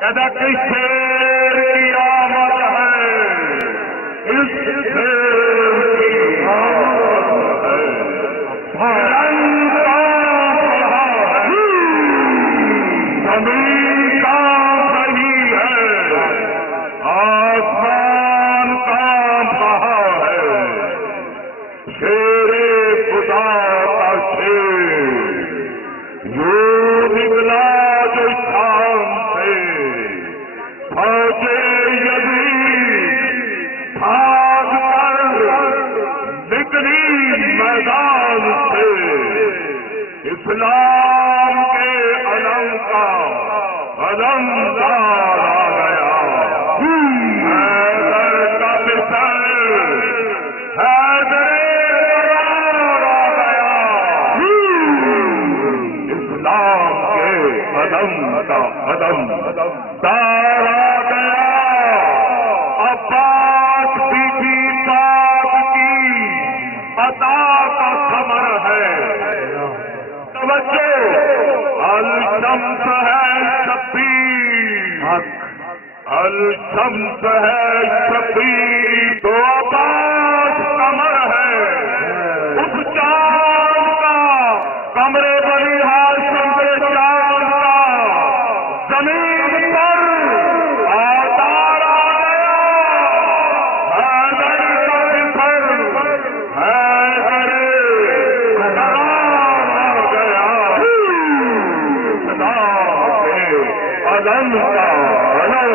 کہتا کہ شیر کی آمد ہے، اس شیر کی آمد ہے، رنگ کا بڑھا ہے، زمین کا صحیح ہے، آسمان کا بہا ہے، شیر خدا کا شیر یوں نکلا جو شام سے، فوجے یزید بھاگ کر نکلی میدان سے، اسلام کے علم کا علمدار آ گیا، حیدر کا مصر، حیدر قرار آ گیا، اسلام کے علم کا علمدار آ گیا، عباس بی بی پاک کی عطا کا ثمر ہے، توجہ الشمس ہے شبیر، الشمس ہے شبیر، تو عباس قمر ہے، اس چاند کا، قمر بنی ہاشم کے چاند کا زمین پر آتار آ گیا، حیدر کا مصر، حیدر قرار آ گیا، اسلام کے علم کا علم